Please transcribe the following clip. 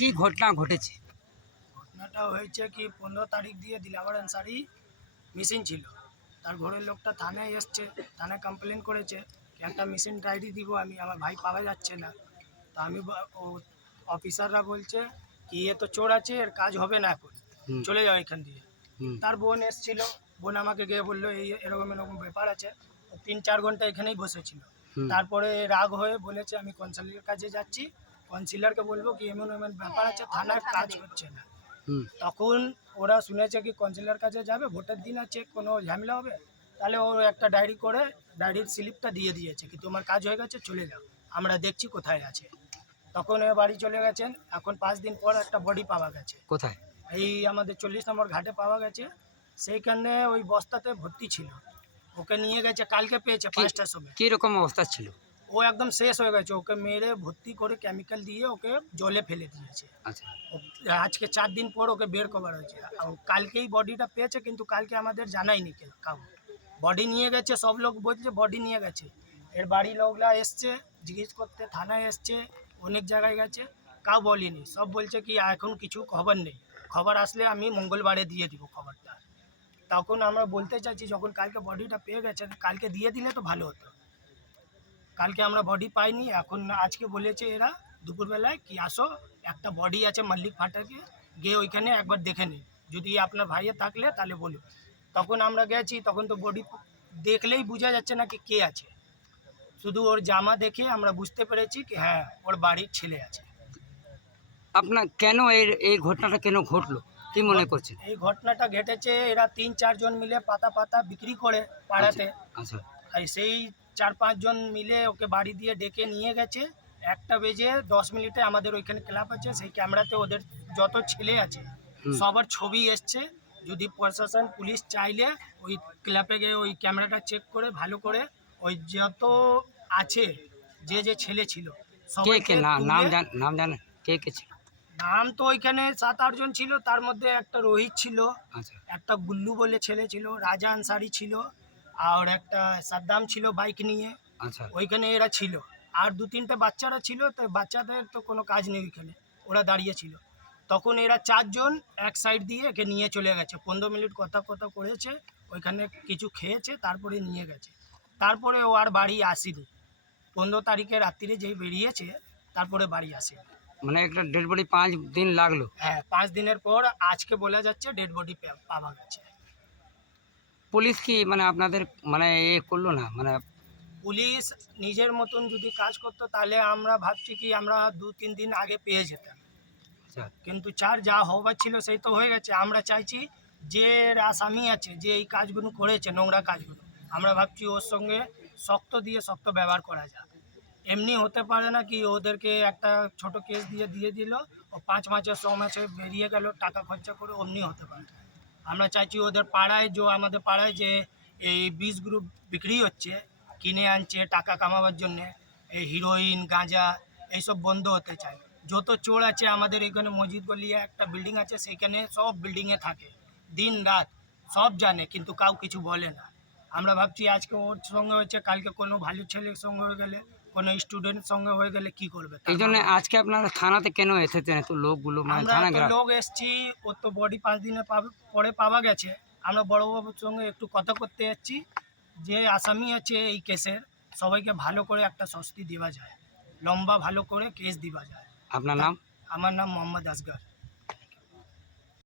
কি ঘটনা ঘটেছে? ঘটনাটা হয়েছে কি 15 তারিখ দিয়ে দিলাবর আনসারি মিসিং ছিল। তার ঘরের লোকটা থানায় এসছে, থানায় কমপ্লেন করেছে কি একটা মিসিং ডায়েরি দিব আমি, আমার ভাই পাওয়া যাচ্ছে না। তা আমি ও অফিসাররা বলছে কি এ তো চোর আছে, এর কাজ হবে না এখন, হুম, চলে যাও এখান দিয়ে। হুম, তার বোন এসছিল, বোন আমাকে গিয়ে বললো এই এরকম এরকম ব্যাপার আছে। ও 3-4 ঘন্টা এখানেই বসেছিল। হুম, তারপরে রাগ হয়ে বলেছে আমি কাউন্সিলরের কাছে যাচ্ছি, কাউন্সিলরকে বলবো কি এমন এমন ব্যাপার আছে, থানার কাজ হচ্ছে না। হুম। তখন ওরা শুনেছে কি কাউন্সিলর কাছে যাবে, ভোটের দিন আছে, কোনো ঝামেলা হবে। তাহলে ও একটা ডায়েরি করে ডায়েরির স্লিপটা দিয়ে দিয়েছে কি তোমার কাজ হয়ে গেছে, চলে যাও, আমরা দেখছি কোথায় আছে। তখন এ বাড়ি চলে গেছেন। এখন 5 দিন পর একটা বডি পাওয়া গেছে, কোথায়? এই আমাদের 40 নম্বর ঘাটে পাওয়া গেছে। সেইখানে ওই বস্তাতে ভর্তি ছিল। ওকে নিয়ে গেছে, কালকে পেয়েছে কি 5টার সময়। কি রকম অবস্থা ছিল? ও একদম শেষ হয়ে গেছে, ওকে মেরে ভর্তি করে কেমিক্যাল দিয়ে ওকে জলে ফেলে দিয়েছে। আচ্ছা, আজকে 4 দিন পর ওকে বের করা হয়েছে। আর কালকেই বডিটা পেয়েছে, কিন্তু কালকে আমাদের জানাইনি কাউ। বডি নিয়ে গেছে, সব লোক বলছে বডি নিয়ে গেছে। এর বাড়ির লোকরা এসছে জিজ্ঞেস করতে, থানায় এসছে, অনেক জায়গায় গেছে, কাউ বলেনি। সব বলছে কি এখন কিছু খবর নেই, খবর আসলে আমি মঙ্গলবারে দিয়ে দিব খবরটা। তখন আমরা বলতে চাইছি যখন কালকে বডিটা পেয়ে গেছে, কালকে দিয়ে দিলে তো ভালো হতো। কালকে আমরা বডি পাইনি, এখন আজকে বলেছে এরা দুপুরবেলায় কি আসো, একটা বডি আছে মল্লিক ফাটাকে, গিয়ে ওইখানে একবার দেখে নিন, যদি আপনার ভাইয়ে থাকলে তাহলে বলুন। তখন আমরা গেছি, তখন তো বডি দেখলেই বোঝা যাচ্ছে না কি কে আছে, শুধু ওর জামা দেখে আমরা বুঝতে পেরেছি কি হ্যাঁ ওর বাড়ির ছেলে আছে। আপনার কেন এই ঘটনাটা কেন ঘটলো? কি মনে করছেন? এই ঘটনাটা ঘটেছে, এরা 3-4 জন মিলে পাতা পাতা বিক্রি করে আচ্ছা, পাড়াতে। আচ্ছা, আর সেই 4-5 জন মিলে ওকে বাড়ি দিয়ে ডেকে নিয়ে গেছে। 1:10 আমাদের ওইখানে ক্লাব আছে, সেই ক্যামেরাতে ওদের যত ছেলে আছে হুম। সবার ছবি এসছে। যদি প্রশাসন পুলিশ চাইলে ওই ক্লাবে গিয়ে ওই ক্যামেরাটা চেক করে ভালো করে ওই যত আছে যে যে ছেলে ছিল কে সবাইকে কে নাম তুলে। নাম জানেন কে কে ছিল? নাম তো ওইখানে 7-8 জন ছিল, তার মধ্যে একটা রোহিত ছিল, আচ্ছা, একটা গুল্লু বলে ছেলে ছিল, রাজা আনসারি ছিল, আর একটা সাদ্দাম ছিল বাইক নিয়ে। আচ্ছা, ওইখানে এরা ছিল। আর 2-3টে বাচ্চারা ছিল, তো বাচ্চাদের তো কোনো কাজ নেই ওইখানে, ওরা দাঁড়িয়ে ছিল। তখন এরা 4 জন এক সাইড দিয়ে একে নিয়ে চলে গেছে, 15 মিনিট কথা কথা করেছে, ওইখানে কিছু খেয়েছে, তারপরে নিয়ে গেছে। তারপরে ও আর বাড়ি আসেনি। 15 তারিখে রাত্রিরে যেই বেরিয়েছে, তারপরে বাড়ি আসেনি। মানে একটা ডেড বডি 5 দিন লাগলো। হ্যাঁ, 5 দিনের পর আজকে বলা যাচ্ছে ডেড বডি পাওয়া গেছে। পুলিশ কি মানে আপনাদের মানে করলো না মানে? পুলিশ নিজের মতন যদি কাজ করতো তাহলে আমরা ভাবছি কি আমরা 2-3 দিন আগে পেয়ে যেতাম, আচ্ছা, কিন্তু চার যা হবার ছিল সেই তো হয়ে গেছে। আমরা চাইছি যে আসামি আছে, যে এই কাজগুলো করেছে, নোংরা কাজগুলো, আমরা ভাবছি ওর সঙ্গে শক্ত দিয়ে শক্ত ব্যবহার করা যায়। এমনি হতে পারে না কি ওদেরকে একটা ছোট কেস দিয়ে দিয়ে দিল, ও 5 মাসের 6 মাসে বেরিয়ে গেল টাকা খরচা করে, অমনি হতে পারে না। আমরা চাইছি ওদের পাড়ায় আমাদের পাড়ায় যে এই বিষ গ্রুপ বিক্রি হচ্ছে, কিনে আনছে টাকা কামাবার জন্যে, এই হিরোইন গাঁজা এইসব বন্ধ হতে চায়। যত চোর আছে আমাদের এখানে মসজিদ গলিয়ে একটা বিল্ডিং আছে, সেইখানে সব বিল্ডিংয়ে থাকে দিন রাত, সব জানে কিন্তু কাউ কিছু বলে না। আমরা ভাবছি আজকে ওর সঙ্গে হয়েছে, কালকে কোনো ভালো ছেলের সঙ্গে হয়ে গেলে, কোনো স্টুডেন্টের সঙ্গে হয়ে গেলে কি করবে? এই জন্য আজকে আপনারা থানাতে কেন এসেছেন এত লোকগুলো মানে আমরা থানা এত গ্রাম? লোক এসছি, ওর তো বডি 5 দিনের পরে পাওয়া গেছে। আমরা বড়বাবুর সঙ্গে একটু কথা করতে যাচ্ছি যে আসামি আছে এই কেসের, সবাইকে ভালো করে একটা শাস্তি দেওয়া যায়, লম্বা ভালো করে কেস দেওয়া যায়। আপনার নাম? আমার নাম মোহাম্মদ আসগর।